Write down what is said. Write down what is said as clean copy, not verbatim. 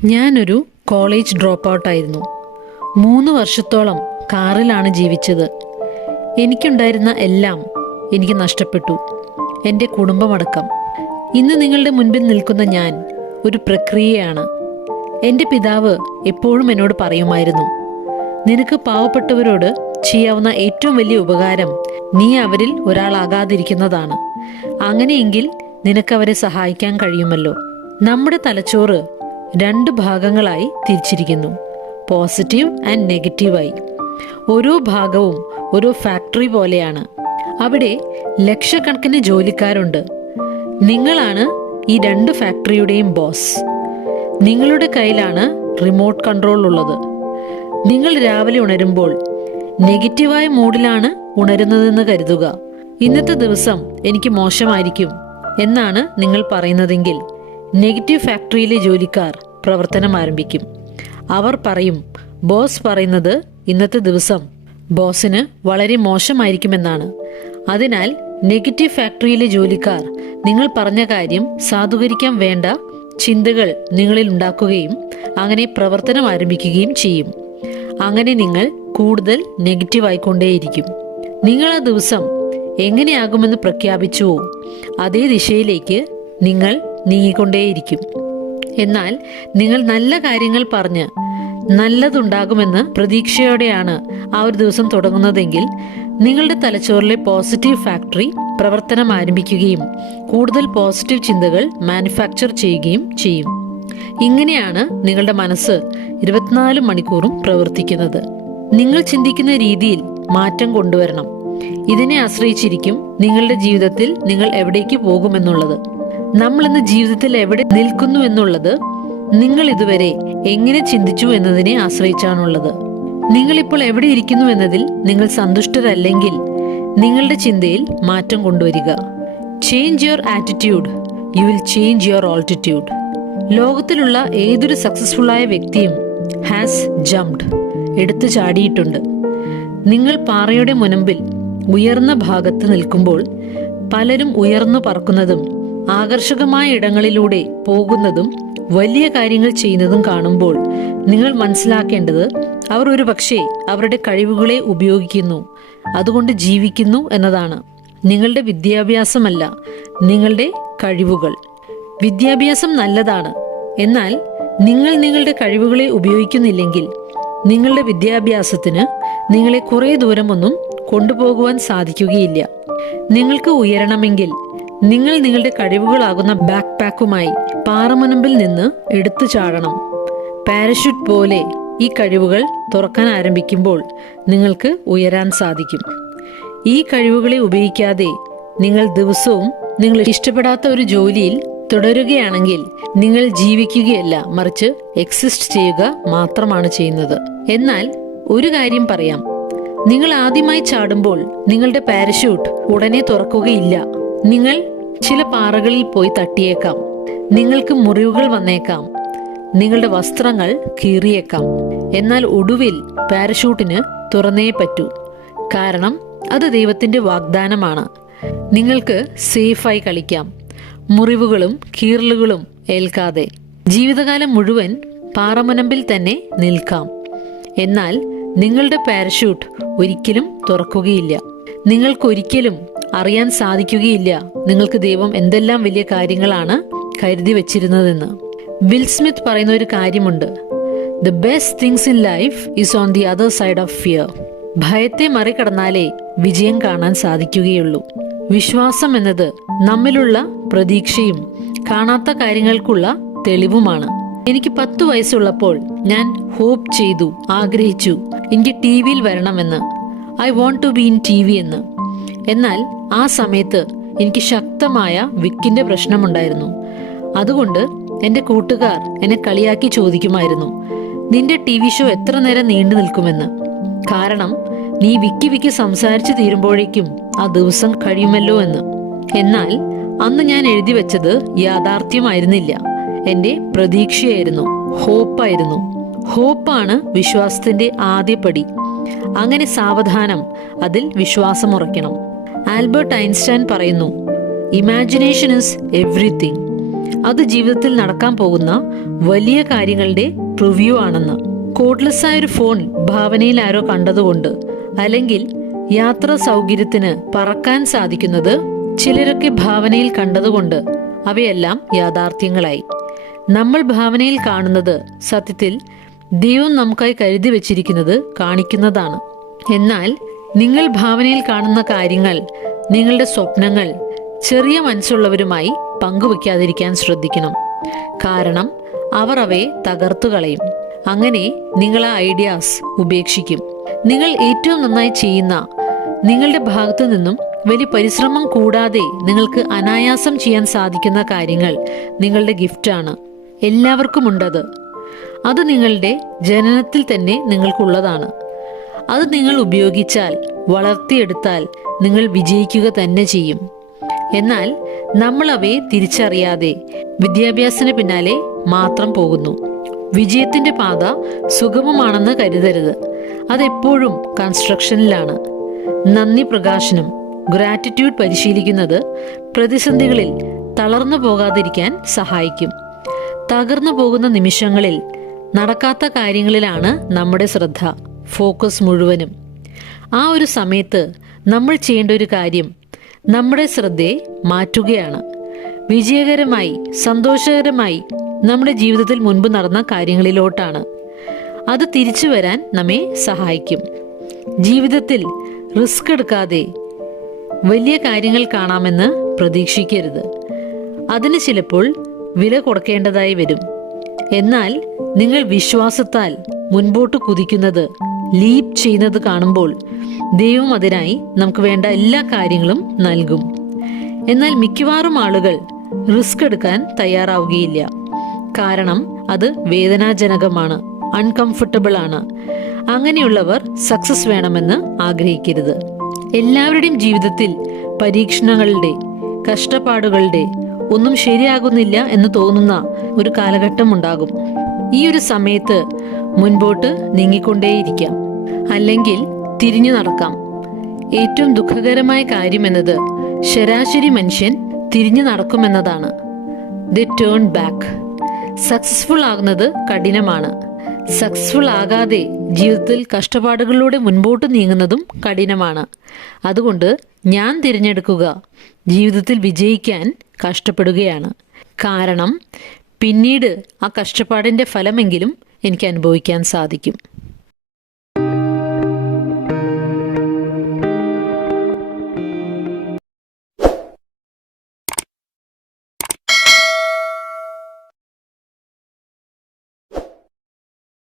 ഞാനൊരു college drop ഔട്ടായിരുന്നു. 3 വർഷത്തോളം കാറിലാണ് ജീവിച്ചത്. എനിക്കുണ്ടായിരുന്ന എല്ലാം എനിക്ക് നഷ്ടപ്പെട്ടു, എൻ്റെ കുടുംബമടക്കം. ഇന്ന് നിങ്ങളുടെ മുൻപിൽ നിൽക്കുന്ന ഞാൻ ഒരു പ്രക്രിയയാണ്. എൻ്റെ പിതാവ് എപ്പോഴും എന്നോട് പറയുമായിരുന്നു, നിനക്ക് പാവപ്പെട്ടവരോട് ചെയ്യാവുന്ന ഏറ്റവും വലിയ ഉപകാരം നീ അവരിൽ ഒരാളാകാതിരിക്കുന്നതാണ്. അങ്ങനെയെങ്കിൽ നിനക്കവരെ സഹായിക്കാൻ കഴിയുമല്ലോ. നമ്മുടെ തലച്ചോറ് 2 ഭാഗങ്ങളായി തിരിച്ചിരിക്കുന്നു, പോസിറ്റീവ് ആൻഡ് നെഗറ്റീവായി. ഓരോ ഭാഗവും ഒരു ഫാക്ടറി പോലെയാണ്. അവിടെ ലക്ഷക്കണക്കിന് ജോലിക്കാരുണ്ട്. നിങ്ങളാണ് ഈ 2 ഫാക്ടറിയുടെയും ബോസ്. നിങ്ങളുടെ കയ്യിലാണ് റിമോട്ട് കൺട്രോൾ ഉള്ളത്. നിങ്ങൾ രാവിലെ ഉണരുമ്പോൾ നെഗറ്റീവായ മൂഡിലാണ് ഉണരുന്നതെന്ന് കരുതുക. ഇന്നത്തെ ദിവസം എനിക്ക് മോശമായിരിക്കും എന്നാണ് നിങ്ങൾ പറയുന്നതെങ്കിൽ നെഗറ്റീവ് ഫാക്ടറിയിലെ ജോലിക്കാർ പ്രവർത്തനം ആരംഭിക്കും. അവർ പറയും, ബോസ് പറയുന്നത് ഇന്നത്തെ ദിവസം ബോസിന് വളരെ മോശമായിരിക്കുമെന്നാണ്. അതിനാൽ നെഗറ്റീവ് ഫാക്ടറിയിലെ ജോലിക്കാർ നിങ്ങൾ പറഞ്ഞ കാര്യം സാധൂകരിക്കാൻ വേണ്ട ചിന്തകൾ നിങ്ങളിൽ ഉണ്ടാക്കുകയും അങ്ങനെ പ്രവർത്തനം ആരംഭിക്കുകയും ചെയ്യും. അങ്ങനെ നിങ്ങൾ കൂടുതൽ നെഗറ്റീവ് ആയിക്കൊണ്ടേയിരിക്കും. നിങ്ങൾ ആ ദിവസം എങ്ങനെയാകുമെന്ന് പ്രഖ്യാപിച്ചുവോ അതേ ദിശയിലേക്ക് നിങ്ങൾ നീങ്ങിക്കൊണ്ടേയിരിക്കും. എന്നാൽ നിങ്ങൾ നല്ല കാര്യങ്ങൾ പറഞ്ഞ് നല്ലതുണ്ടാകുമെന്ന് പ്രതീക്ഷയോടെയാണ് ആ ഒരു ദിവസം തുടങ്ങുന്നതെങ്കിൽ നിങ്ങളുടെ തലച്ചോറിലെ പോസിറ്റീവ് ഫാക്ടറി പ്രവർത്തനം ആരംഭിക്കുകയും കൂടുതൽ പോസിറ്റീവ് ചിന്തകൾ മാനുഫാക്ചർ ചെയ്യുകയും ചെയ്യും. ഇങ്ങനെയാണ് നിങ്ങളുടെ മനസ്സ് 24 മണിക്കൂറും പ്രവർത്തിക്കുന്നത്. നിങ്ങൾ ചിന്തിക്കുന്ന രീതിയിൽ മാറ്റം കൊണ്ടുവരണം. ഇതിനെ ആശ്രയിച്ചിരിക്കും നിങ്ങളുടെ ജീവിതത്തിൽ നിങ്ങൾ എവിടേക്ക് പോകുമെന്നുള്ളത്. നമ്മൾ ഇന്ന് ജീവിതത്തിൽ എവിടെ നിൽക്കുന്നു എന്നുള്ളത് നിങ്ങൾ ഇതുവരെ എങ്ങനെ ചിന്തിച്ചു എന്നതിനെ ആശ്രയിച്ചാണുള്ളത്. നിങ്ങളിപ്പോൾ എവിടെ ഇരിക്കുന്നു എന്നതിൽ നിങ്ങൾ സന്തുഷ്ടരല്ലെങ്കിൽ നിങ്ങളുടെ ചിന്തയിൽ മാറ്റം കൊണ്ടുവരിക. Change your attitude, you will change your altitude. ലോകത്തിലുള്ള ഏതൊരു സക്സസ്ഫുള്ളായ വ്യക്തിയും ഹാസ് ജംപ്ഡ്, എടുത്തു ചാടിയിട്ടുണ്ട്. നിങ്ങൾ പാറയുടെ മുനമ്പിൽ ഉയർന്ന ഭാഗത്ത് നിൽക്കുമ്പോൾ പലരും ഉയർന്നു പറക്കുന്നതും ആകർഷകമായ ഇടങ്ങളിലൂടെ പോകുന്നതും വലിയ കാര്യങ്ങൾ ചെയ്യുന്നതും കാണുമ്പോൾ നിങ്ങൾ മനസ്സിലാക്കേണ്ടത് അവർ ഒരു പക്ഷേ അവരുടെ കഴിവുകളെ ഉപയോഗിക്കുന്നു, അതുകൊണ്ട് ജീവിക്കുന്നു എന്നതാണ്. നിങ്ങളുടെ വിദ്യാഭ്യാസമല്ല, നിങ്ങളുടെ കഴിവുകൾ. വിദ്യാഭ്യാസം നല്ലതാണ്, എന്നാൽ നിങ്ങൾ നിങ്ങളുടെ കഴിവുകളെ ഉപയോഗിക്കുന്നില്ലെങ്കിൽ നിങ്ങളുടെ വിദ്യാഭ്യാസത്തിന് നിങ്ങളെ കുറേ ദൂരമൊന്നും കൊണ്ടുപോകുവാൻ സാധിക്കുകയില്ല. നിങ്ങൾക്ക് ഉയരണമെങ്കിൽ നിങ്ങൾ നിങ്ങളുടെ കഴിവുകളാകുന്ന ബാക്ക് പാക്കുമായി പാറമുനമ്പിൽ നിന്ന് എടുത്തു ചാടണം. പാരഷൂട്ട് പോലെ ഈ കഴിവുകൾ തുറക്കാൻ ആരംഭിക്കുമ്പോൾ നിങ്ങൾക്ക് ഉയരാൻ സാധിക്കും. ഈ കഴിവുകളെ ഉപയോഗിക്കാതെ നിങ്ങൾ ദിവസവും നിങ്ങൾ ഇഷ്ടപ്പെടാത്ത ഒരു ജോലിയിൽ തുടരുകയാണെങ്കിൽ നിങ്ങൾ ജീവിക്കുകയല്ല, മറിച്ച് എക്സിസ്റ്റ് ചെയ്യുക മാത്രമാണ് ചെയ്യുന്നത്. എന്നാൽ ഒരു കാര്യം പറയാം, നിങ്ങൾ ആദ്യമായി ചാടുമ്പോൾ നിങ്ങളുടെ പാരഷൂട്ട് ഉടനെ തുറക്കുകയില്ല. നിങ്ങൾ ചില പാറകളിൽ പോയി തട്ടിയേക്കാം, നിങ്ങൾക്ക് മുറിവുകൾ വന്നേക്കാം, നിങ്ങളുടെ വസ്ത്രങ്ങൾ കീറിയേക്കാം. എന്നാൽ ഒടുവിൽ പാരഷൂട്ടിന് തുറന്നേ പറ്റൂ. കാരണം അത് ദൈവത്തിന്റെ വാഗ്ദാനമാണ്. നിങ്ങൾക്ക് സേഫായി കളിക്കാം, മുറിവുകളും കീറലുകളും ഏൽക്കാതെ ജീവിതകാലം മുഴുവൻ പാറമുനമ്പിൽ തന്നെ നിൽക്കാം. എന്നാൽ നിങ്ങളുടെ പാരഷൂട്ട് ഒരിക്കലും തുറക്കുകയില്ല. നിങ്ങൾക്കൊരിക്കലും അറിയാൻ സാധിക്കുകയില്ല നിങ്ങൾക്ക് ദൈവം എന്തെല്ലാം വലിയ കാര്യങ്ങളാണ് കരുതി വെച്ചിരുന്നതെന്ന്. വിൽ സ്മിത്ത് പറയുന്ന ഒരു കാര്യമുണ്ട്, the best things in life is on the other side of fear. ഭയത്തെ മറികടന്നാലേ വിജയം കാണാൻ സാധിക്കുകയുള്ളൂ. വിശ്വാസം എന്നത് നമ്മിലുള്ള പ്രതീക്ഷയും കാണാത്ത കാര്യങ്ങൾക്കുള്ള തെളിവുമാണ്. എനിക്ക് 10 വയസ്സുള്ളപ്പോൾ ഞാൻ ഹോപ്പ് ചെയ്തു, ആഗ്രഹിച്ചു എനിക്ക് TV-യിൽ വരണമെന്ന്. I want to be in TV എന്ന്. എന്നാൽ ആ സമയത്ത് എനിക്ക് ശക്തമായ വിക്കിന്റെ പ്രശ്നമുണ്ടായിരുന്നു. അതുകൊണ്ട് എൻ്റെ കൂട്ടുകാർ എന്നെ കളിയാക്കി ചോദിക്കുമായിരുന്നു, നിന്റെ TV ഷോ എത്ര നേരം നീണ്ടു നിൽക്കുമെന്ന്. കാരണം നീ വിക്കി സംസാരിച്ചു തീരുമ്പോഴേക്കും ആ ദിവസം കഴിയുമല്ലോ എന്ന്. എന്നാൽ അന്ന് ഞാൻ എഴുതി വെച്ചത് യാഥാർത്ഥ്യമായിരുന്നില്ല, എൻ്റെ പ്രതീക്ഷയായിരുന്നു, ഹോപ്പായിരുന്നു. ഹോപ്പാണ് വിശ്വാസത്തിന്റെ ആദ്യപടി. അങ്ങനെ സാവധാനം അതിൽ വിശ്വാസമുറയ്ക്കണം. ആൽബർട്ട് ഐൻസ്റ്റൈൻ പറയുന്നു, ഇമാജിനേഷൻ ഇസ് എവ്രിതിങ്. അത് ജീവിതത്തിൽ നടക്കാൻ പോകുന്ന വലിയ കാര്യങ്ങളുടെ പ്രിവ്യൂ ആണെന്ന്. കോഡ്ലെസ് ആയൊരു ഫോൺ ഭാവനയിൽ ആരോ കണ്ടതുകൊണ്ട്, അല്ലെങ്കിൽ യാത്രാ സൗകര്യത്തിന് പറക്കാൻ സാധിക്കുന്നത് ചിലരൊക്കെ ഭാവനയിൽ കണ്ടതുകൊണ്ട് അവയെല്ലാം യാഥാർത്ഥ്യങ്ങളായി. നമ്മൾ ഭാവനയിൽ കാണുന്നത് സത്യത്തിൽ ദൈവം നമുക്കായി കരുതി വച്ചിരിക്കുന്നത് കാണിക്കുന്നതാണ്. എന്നാൽ നിങ്ങൾ ഭാവനയിൽ കാണുന്ന കാര്യങ്ങൾ, നിങ്ങളുടെ സ്വപ്നങ്ങൾ ചെറിയ മനസ്സുള്ളവരുമായി പങ്കുവെക്കാതിരിക്കാൻ ശ്രദ്ധിക്കണം. കാരണം അവർ അവയെ തകർത്തു കളയും. അങ്ങനെ നിങ്ങൾ ആ ഐഡിയാസ് ഉപേക്ഷിക്കും. നിങ്ങൾ ഏറ്റവും നന്നായി ചെയ്യുന്ന, നിങ്ങളുടെ ഭാഗത്തു നിന്നും വലിയ പരിശ്രമം കൂടാതെ നിങ്ങൾക്ക് അനായാസം ചെയ്യാൻ സാധിക്കുന്ന കാര്യങ്ങൾ നിങ്ങളുടെ ഗിഫ്റ്റാണ്. എല്ലാവർക്കുമുണ്ടത്. അത് നിങ്ങളുടെ ജനനത്തിൽ തന്നെ നിങ്ങൾക്കുള്ളതാണ്. അത് നിങ്ങൾ ഉപയോഗിച്ചാൽ, വളർത്തിയെടുത്താൽ നിങ്ങൾ വിജയിക്കുക തന്നെ ചെയ്യും. എന്നാൽ നമ്മൾ അവയെ തിരിച്ചറിയാതെ വിദ്യാഭ്യാസത്തിന് പിന്നാലെ മാത്രം പോകുന്നു. വിജയത്തിന്റെ പാത സുഗമമാണെന്ന് കരുതരുത്. അതെപ്പോഴും കൺസ്ട്രക്ഷനിലാണ്. നന്ദി പ്രകാശനം, ഗ്രാറ്റിറ്റ്യൂഡ് പരിശീലിക്കുന്നത് പ്രതിസന്ധികളിൽ തളർന്നു പോകാതിരിക്കാൻ സഹായിക്കും. തകർന്നു പോകുന്ന നിമിഷങ്ങളിൽ നടക്കാത്ത കാര്യങ്ങളിലാണ് നമ്മുടെ ശ്രദ്ധ, ഫോക്കസ് മുഴുവനും. ആ ഒരു സമയത്ത് നമ്മൾ ചെയ്യേണ്ട ഒരു കാര്യം നമ്മുടെ ശ്രദ്ധയെ മാറ്റുകയാണ്. വിജയകരമായി, സന്തോഷകരമായി നമ്മുടെ ജീവിതത്തിൽ മുൻപ് നടന്ന കാര്യങ്ങളിലോട്ടാണ്. അത് തിരിച്ചു വരാൻ നമ്മെ സഹായിക്കും. ജീവിതത്തിൽ റിസ്ക് എടുക്കാതെ വലിയ കാര്യങ്ങൾ കാണാമെന്ന് പ്രതീക്ഷിക്കരുത്. അതിന് ചിലപ്പോൾ വില കൊടുക്കേണ്ടതായി വരും. എന്നാൽ നിങ്ങൾ വിശ്വാസത്താൽ മുൻപോട്ട് കുതിക്കുന്നത്, ലീപ് ചെയ്യുന്നത് കാണുമ്പോൾ ദൈവം അതിനായി നമുക്ക് വേണ്ട എല്ലാ കാര്യങ്ങളും നൽകും. എന്നാൽ മിക്കവാറും ആളുകൾ റിസ്ക് എടുക്കാൻ തയ്യാറാവുകയില്ല. കാരണം അത് വേദനാജനകമാണ്, അൺകംഫർട്ടബിൾ ആണ്. അങ്ങനെയുള്ളവർ സക്സസ് വേണമെന്ന് ആഗ്രഹിക്കരുത്. എല്ലാവരുടെയും ജീവിതത്തിൽ പരീക്ഷണങ്ങളുടെ, കഷ്ടപ്പാടുകളുടെ, ഒന്നും ശരിയാകുന്നില്ല എന്ന് തോന്നുന്ന ഒരു കാലഘട്ടം ഉണ്ടാകും. ഈ ഒരു സമയത്ത് മുൻപോട്ട് നീങ്ങിക്കൊണ്ടേയിരിക്കാം, അല്ലെങ്കിൽ തിരിഞ്ഞു നടക്കാം. ഏറ്റവും ദുഃഖകരമായ കാര്യമെന്നത് ശരാശരി മനുഷ്യൻ തിരിഞ്ഞു നടക്കുമെന്നതാണ്. The turn back. സക്സസ്ഫുൾ ആകുന്നത് കഠിനമാണ്. സക്സസ്ഫുൾ ആകാതെ ജീവിതത്തിൽ കഷ്ടപ്പാടുകളിലൂടെ മുൻപോട്ട് നീങ്ങുന്നതും കഠിനമാണ്. അതുകൊണ്ട് ഞാൻ തിരഞ്ഞെടുക്കുക ജീവിതത്തിൽ വിജയിക്കാൻ കഷ്ടപ്പെടുകയാണ്. കാരണം പിന്നീട് ആ കഷ്ടപ്പാടിൻ്റെ ഫലമെങ്കിലും എനിക്ക് അനുഭവിക്കാൻ സാധിക്കും.